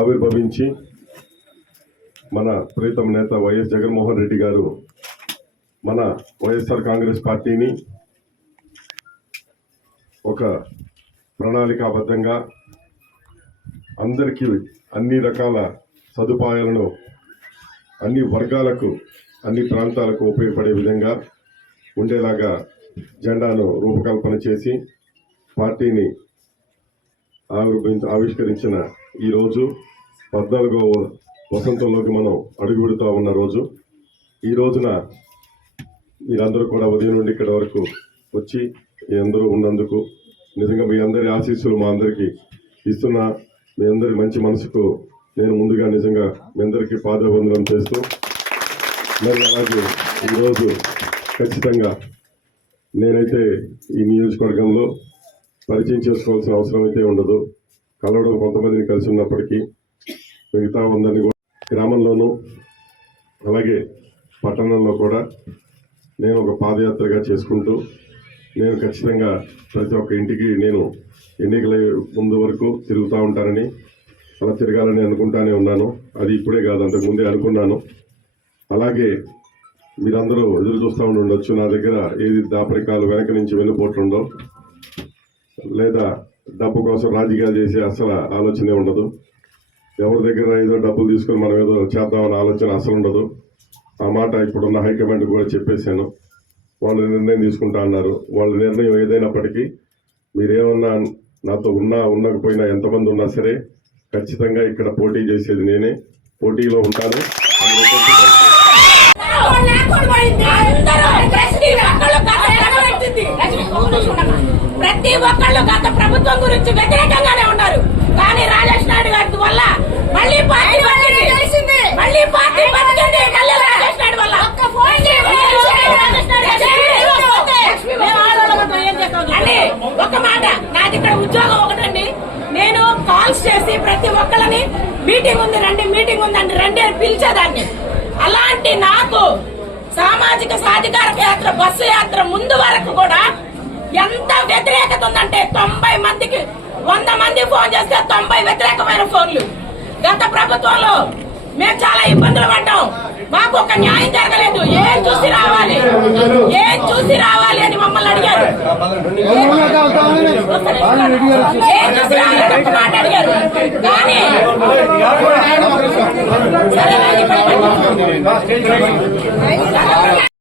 ఆవిర్భవించి మన ప్రీతం నేత వైఎస్ జగన్మోహన్ రెడ్డి గారు మన వైఎస్ఆర్ కాంగ్రెస్ పార్టీని ఒక ప్రణాళికాబద్ధంగా అందరికీ అన్ని రకాల సదుపాయాలను అన్ని వర్గాలకు అన్ని ప్రాంతాలకు ఉపయోగపడే విధంగా ఉండేలాగా జెండాను రూపకల్పన చేసి పార్టీని ఆవిర్భవించ ఆవిష్కరించిన ఈ రోజు పద్నాలుగో వసంతంలోకి మనం అడుగు పెడుతూ ఉన్న రోజు. ఈ రోజున మీరందరూ కూడా ఉదయం నుండి ఇక్కడ వరకు వచ్చి మీ అందరూ ఉన్నందుకు నిజంగా మీ అందరి ఆశీస్సులు మా అందరికీ ఇస్తున్న. మీ అందరి మంచి మనసుకు నేను ముందుగా నిజంగా మీ అందరికీ పాదవందనం చేస్తూ మరి అలాగే ఈరోజు ఖచ్చితంగా నేనైతే ఈ నియోజకవర్గంలో పరిచయం చేసుకోవాల్సిన అవసరం అయితే ఉండదు. కలవడం కొంతమందిని కలిసి ఉన్నప్పటికీ మిగతా అందరినీ కూడా గ్రామంలోనూ అలాగే పట్టణంలో కూడా నేను ఒక పాదయాత్రగా చేసుకుంటూ నేను ఖచ్చితంగా ప్రతి ఒక్క ఇంటికి నేను ఎన్నికల ముందు వరకు తిరుగుతూ ఉంటానని అలా తిరగాలని అనుకుంటానే ఉన్నాను. అది ఇప్పుడే కాదు అంతకుముందే అనుకున్నాను. అలాగే మీరందరూ ఎదురు చూస్తూ ఉండి ఉండొచ్చు. నా దగ్గర ఏది దాపరికాలు వెనక నుంచి వెళ్ళిపోతుండో లేదా డబ్బు కోసం రాజకీయాలు చేసే అసలు ఆలోచనే ఉండదు. ఎవరి దగ్గర ఏదో డబ్బులు తీసుకొని మనం ఏదో చేద్దామన్న ఆలోచన అసలు ఉండదు. ఆ మాట ఇప్పుడున్న హైకమాండ్ కూడా చెప్పేశాను. వాళ్ళు నిర్ణయం తీసుకుంటా అన్నారు. వాళ్ళ నిర్ణయం ఏదైనప్పటికీ మీరేమన్నా నాతో ఉన్నా ఉండకపోయినా ఎంతమంది ఉన్నా సరే ఖచ్చితంగా ఇక్కడ పోటీ చేసేది నేనే. పోటీలో ఉంటాను ప్రతి ఒక్కళ్ళు గత ప్రభుత్వం గురించి వ్యతిరేకంగానే ఉన్నారు. కానీ రాజేష్ నాయుడు గారి వల్ల మళ్ళీ పార్టీ మళ్ళీ పార్టీ బతికింది మళ్ళీ రాజేష్ నాయుడు వల్ల. అండి ఒక మాట. నాది ఇక్కడ ఉద్యోగం ఒకటండి నేను కాల్స్ చేసి ప్రతి ఒక్కళ్ళని మీటింగ్ ఉంది రండి మీటింగ్ ఉందండి రండి అని పిలిచేదాన్ని. అలాంటి నాకు సామాజిక సాధికారక యాత్ర బస్సు యాత్ర ముందు వరకు కూడా ఎంత వ్యతిరేకత ఉందంటే తొంభై మందికి వంద మంది ఫోన్ చేస్తే తొంభై వ్యతిరేకమైన ఫోన్లు. గత ప్రభుత్వంలో మేము చాలా ఇబ్బందులు పడ్డాం. మాకు ఒక న్యాయం జరగలేదు. ఏం చూసి రావాలి? ఏం చూసి రావాలి అని మమ్మల్ని అడిగారు. ఏం చూసి రావాలి మాట అడిగారు. కానీ సరే,